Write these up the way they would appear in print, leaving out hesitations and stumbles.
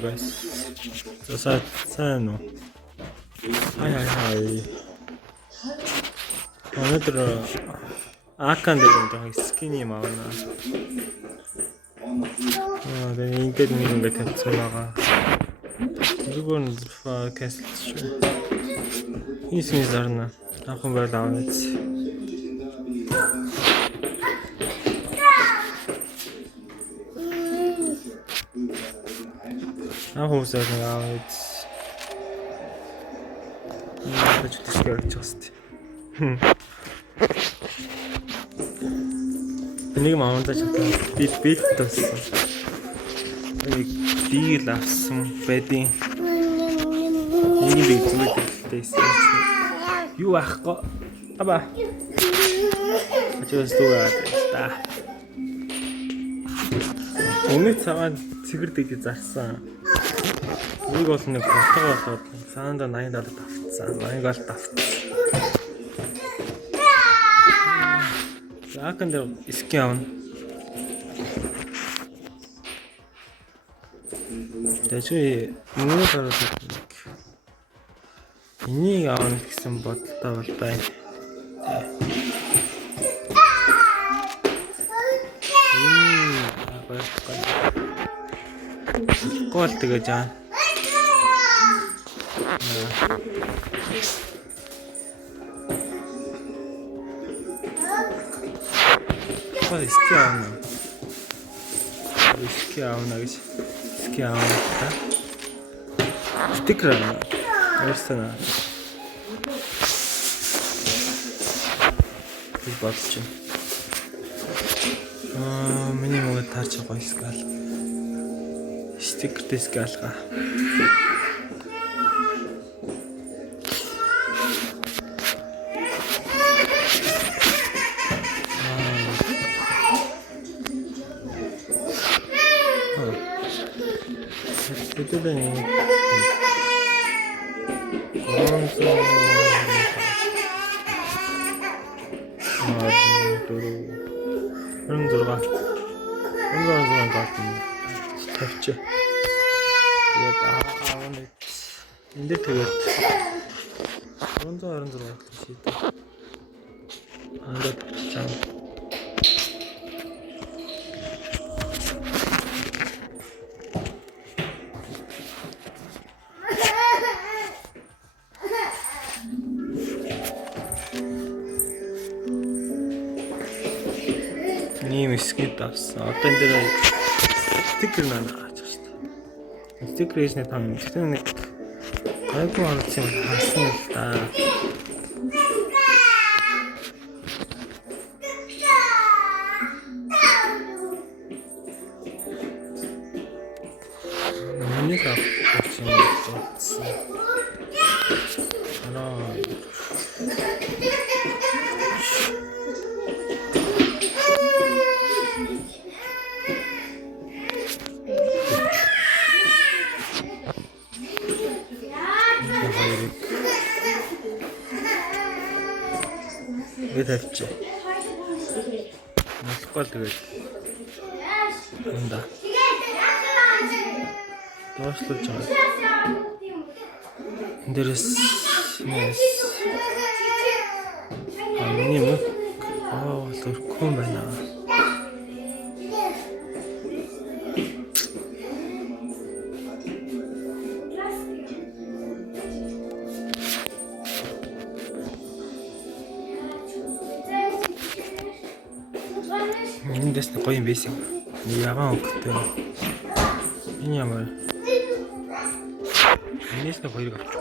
guys. За сайн уу? Хай. Өнөөдөр акан дээр нэг скини юм аавна. Тэгээ ингээд тавьсан байгаа. Зүгээр нь каст шүү. Хийсний зарна. Ахын байл аавна. Ахын усаар аавна. Гэж тэсгэрч байгаа. Энийг маунтаж чадсан. Би тассан. Энийг дийл авсан байдیں۔ Энийг би зүгтээсэн. Юу ахгүй. Аба. Ачаас дуугаа та. Өмнөд цагаан цэгэрдэг зарсан. Нэг бол нэг болтоо болоод цаанда 80 доллар тавцсан. 80 гол тавцсан. Акан дээр иски авна. Тэжээ миний хараад энийг авна гэсэн бодолтой бол байна. Гол тэгэж аа. Иски авна гэж. Иски авна та. Стикер авна. Өөрсдөө. Тэг бодчих. Миний мөгөд таарч байгаа скал. Стикер дэскалга. Итэдэн тавьчих. Тэгээд аавны энэ дээр тэгээд 326 шийдэ. Ангад чам. Ийм скит авсан. Одоо энэ дээр стикер наа гарч байгаа шүү дээ. Стикер хийснээр том юм. Тэгтээ нэг гайгүй харагдсан юм харсан л да. Миний хавчсан бодсон. Бид авчи. Насгал тэгээд. Энда. Доошлуулж байгаа. Эндээс нэс. Миний мөн төрхөн байна. Эндээс гоё юм байсан. Яваа өгтөө. Энэ ямар. Энэс нэг хоёрыг авч.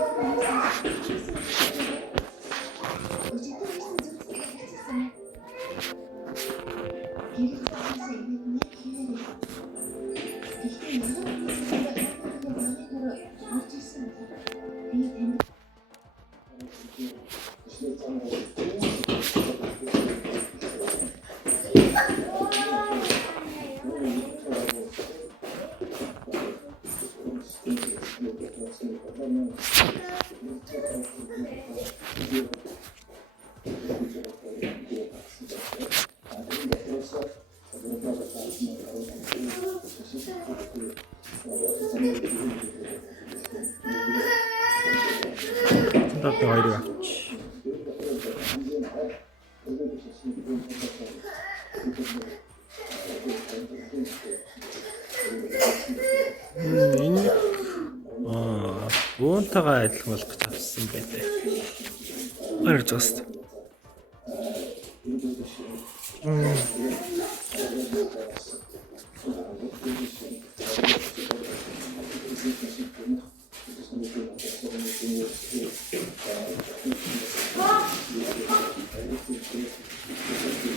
Стандартын хоёрыг авч. Энэ буунтайгаа адилхан болох гэж авсан байлээ. Арж гост.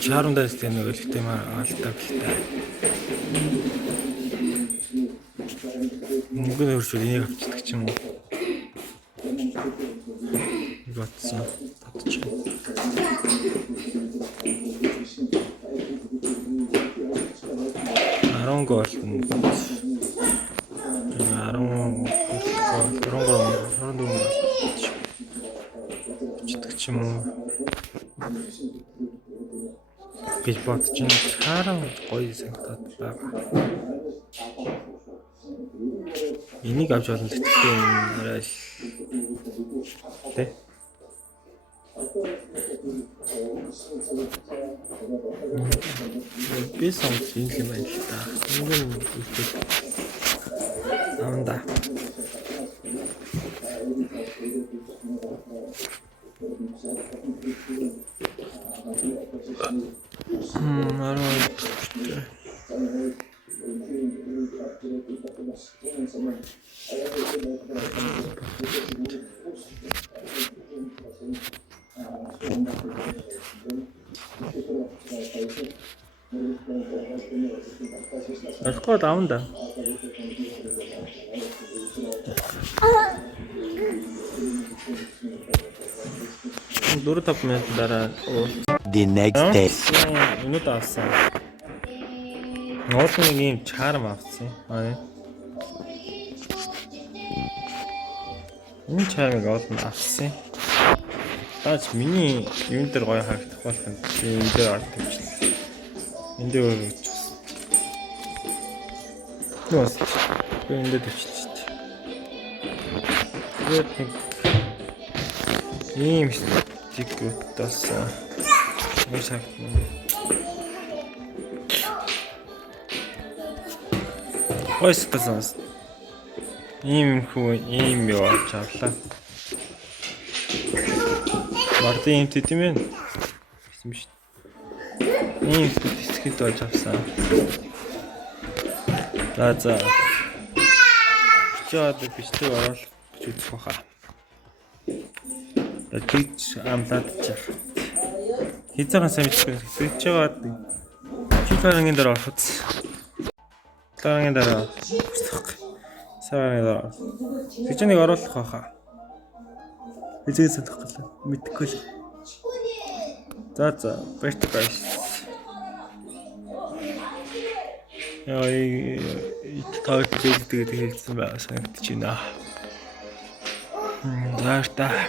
Чарамдаас тийм нэг л тийм алдаа гэлтэй. Мөнгөний хөрчүүд энийг авчдаг ч юм уу. Батсан татчих. 10 гол. 10 ч юм уу. гэж бодож байна. Харин гоё санагдаад байгаа. Энийг авч болно гэхдээ арай л тэ. Би сонс юм байна л та. Ингээд үлдээ. Амда. Алхаад авна. Дөрөв 5 минут дараа the next day. Өнөөдөр авсан. Ноосны ийм чарм авсан. Энэ чармыг олно авсан. Таач миний юун дээр гоё харагдах болох юм. Энэ дээр арт тавьчихлаа. Энд дээр өгч. Нөөс. Энд дээр тавьчихлаа. Тэгээд ийм стикутаас мэшагт. Ойстасаас ийм юу авчлаа. Март ийм тийм ээ. Гэсэн биш. Ийм стикет болж авсан. За. Чаад бичдэг оруулах гэж үзэх баха. Тэгж амлаад чих. Хизээхэн сайн мэдгүй. Тэгж жагаад чиглэнгийн дээр орох үз. Таангийн дээр сараа тэгжнийг оруулах баха. Хизээ санах гал мэдгүй л. За байтгай. Таад тэгээд хэлсэн байгаа санагдчих байна. Заартаа